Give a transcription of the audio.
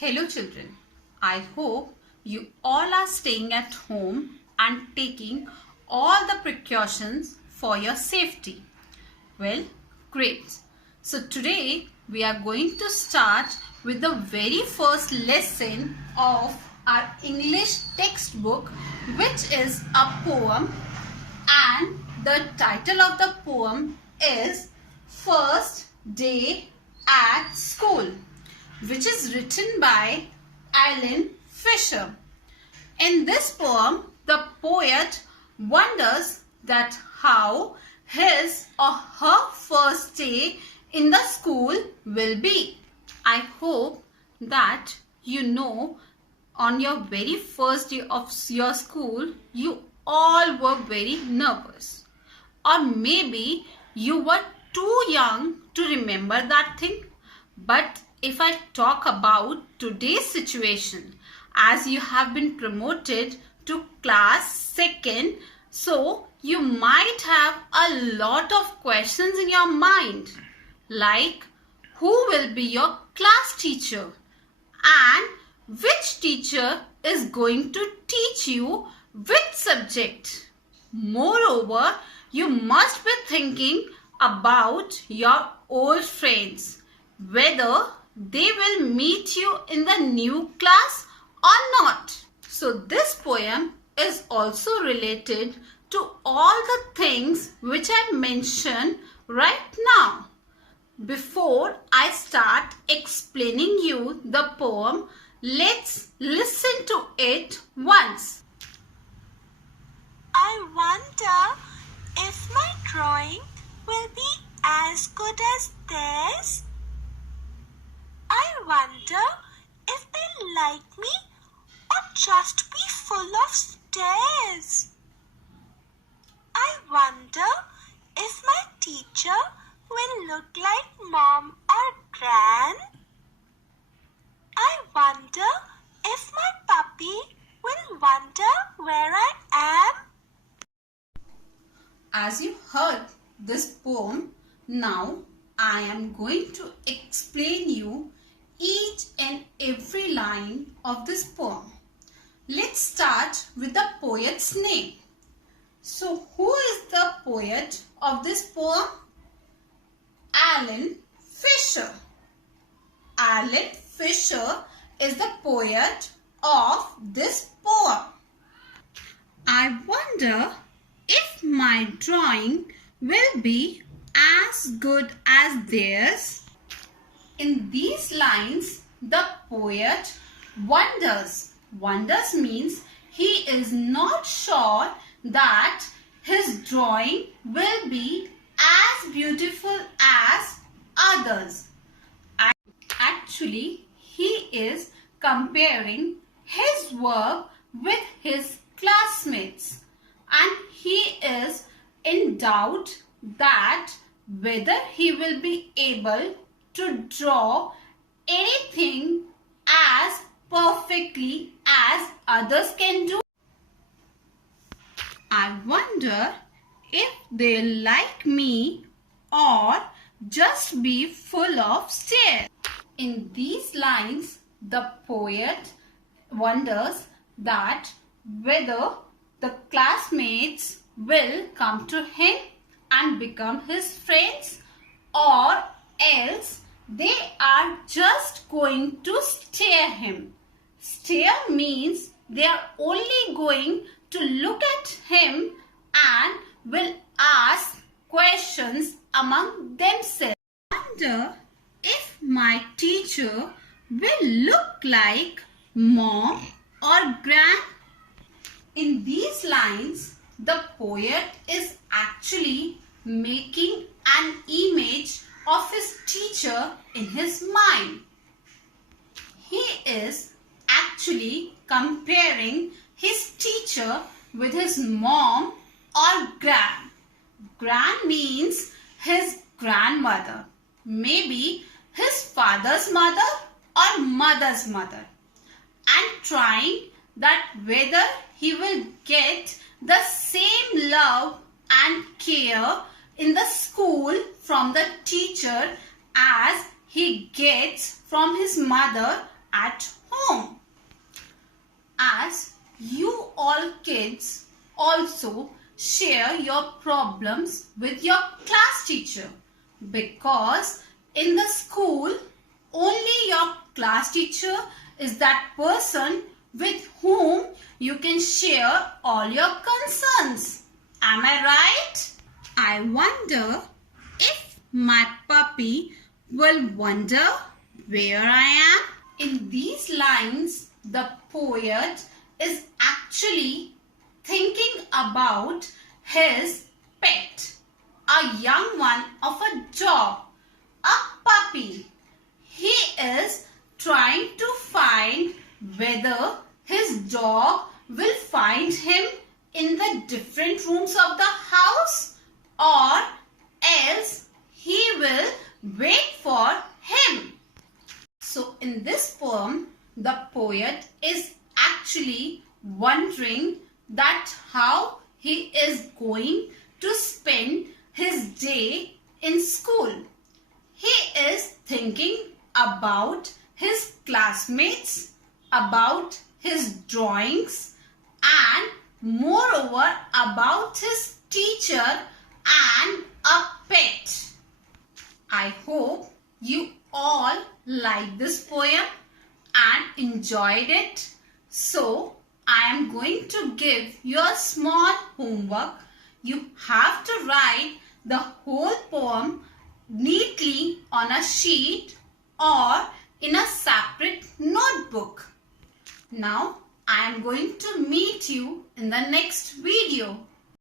Hello children, I hope you all are staying at home and taking all the precautions for your safety. Well, great. So today we are going to start with the very first lesson of our English textbook, which is a poem, and the title of the poem is First Day at School, which is written by Alan Fisher. In this poem, the poet wonders that how his or her first day in the school will be. I hope that you know on your very first day of your school, you all were very nervous. Or maybe you were too young to remember that thing. But if I talk about today's situation, as you have been promoted to class 2nd, so you might have a lot of questions in your mind, like who will be your class teacher and which teacher is going to teach you which subject. Moreover, you must be thinking about your old friends, whether they will meet you in the new class or not. So this poem is also related to all the things which I mentioned right now. Before I start explaining you the poem, let's listen to it once. I wonder if my drawing will be as good as theirs. I wonder if they like me or just be full of stares. I wonder if my teacher will look like mom or gran. I wonder if my puppy will wonder where I am. As you heard this poem, now I am going to explain you each and every line of this poem. Let's start with the poet's name. So who is the poet of this poem? Alan Fisher. Alan Fisher is the poet of this poem. I wonder if my drawing will be as good as theirs. In these lines, the poet wonders. Wonders means he is not sure that his drawing will be as beautiful as others. Actually, he is comparing his work with his classmates, and he is in doubt that whether he will be able to draw anything as perfectly as others can do. I wonder if they like me or just be full of stares. In these lines, the poet wonders that whether the classmates will come to him and become his friends, or else they are just going to stare him. Stare means they are only going to look at him and will ask questions among themselves. I wonder if my teacher will look like mom or gran. In these lines, the poet is actually making an image of his teacher in his mind. He is actually comparing his teacher with his mom or gran. Gran means his grandmother, maybe his father's mother or mother's mother, and trying that whether he will get the same love and care in the school from the teacher as he gets from his mother at home. As you all kids also share your problems with your class teacher, because in the school only your class teacher is that person with whom you can share all your concerns. Am I right? I wonder if my puppy will wonder where I am. In these lines, the poet is actually thinking about his pet, a young one of a dog, a puppy. He is trying to find whether his dog will find him in the different rooms of the house, or else he will wait for him. So in this poem, the poet is actually wondering that how he is going to spend his day in school. He is thinking about his classmates, about his drawings, and moreover about his teacher and a pet. I hope you all like this poem and enjoyed it. So I am going to give you a small homework. You have to write the whole poem neatly on a sheet or in a separate notebook. Now I am going to meet you in the next video.